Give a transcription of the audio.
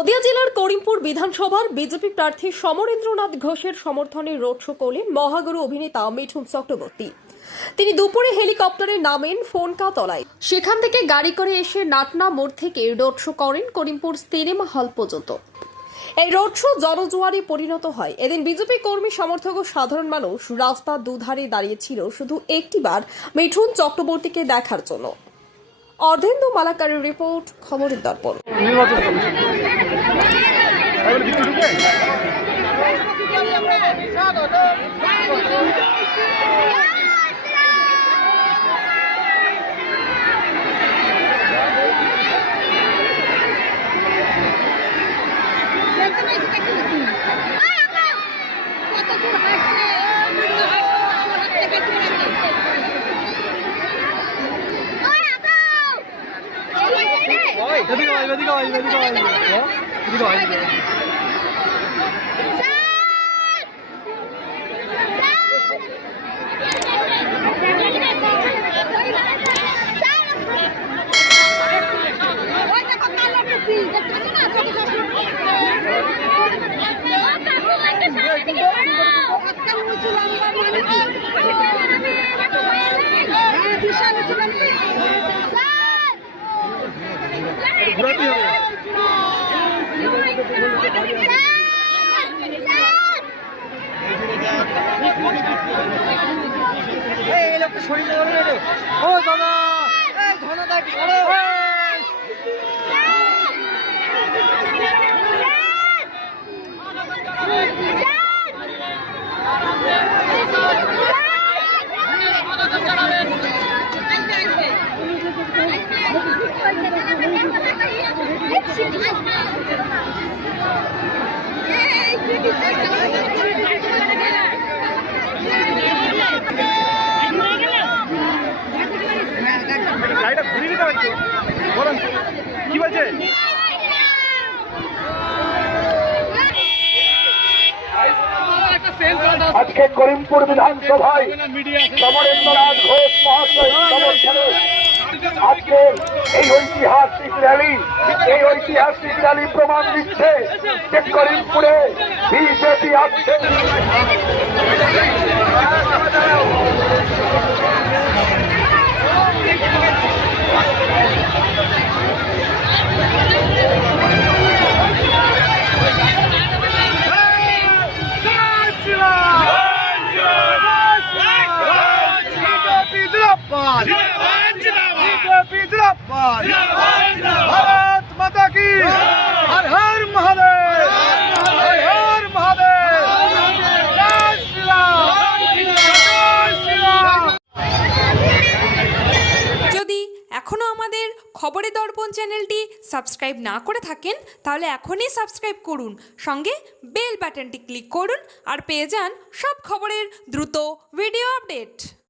নদিয়া জেলার করিমপুর বিধানসভার বিজেপি প্রার্থী সমরেন্দ্রনাথ ঘোষের সমর্থনে রোড শো করলেন মহাগুরু অভিনেতা মিঠুন চক্রবর্তী। তিনি দুপুরে হেলিকপ্টারে নামেন ফোনকাতলায়, সেখান থেকে গাড়ি করে এসে নাটনা মোড় থেকে রোড শো করেন করিমপুর সিনেমা হল পর্যন্ত। এই রোড শো জনজোয়ারে পরিণত হয়। এদিন বিজেপি কর্মী সমর্থক ও সাধারণ মানুষ রাস্তার দুধারে দাঁড়িয়েছিল শুধু একটিবার মিঠুন চক্রবর্তীকে দেখার জন্য। অর্ধেন্দু মালাকারের রিপোর্ট, খবরের দর্পণ। কি বলছে? আজকে করিমপুর বিধানসভায় সমরেন্দ্রনাথ ঘোষ মহাশয় সমর্থনে আজকে এই ঐতিহাসিক র্যালি প্রমাণ দিচ্ছে যে করিমপুরে বিজেপি আসছে। भारत माता की हर हर महादेव, हर हर महादेव, जय श्री राम, जय श्री राम। যদি এখনো আমাদের খবরের দর্পণ চ্যানেলটি সাবস্ক্রাইব না করে থাকেন তাহলে এখনই সাবস্ক্রাইব করুন, সঙ্গে বেল বাটনটি ক্লিক করুন আর পেয়ে যান সব খবরের দ্রুত ভিডিও আপডেট।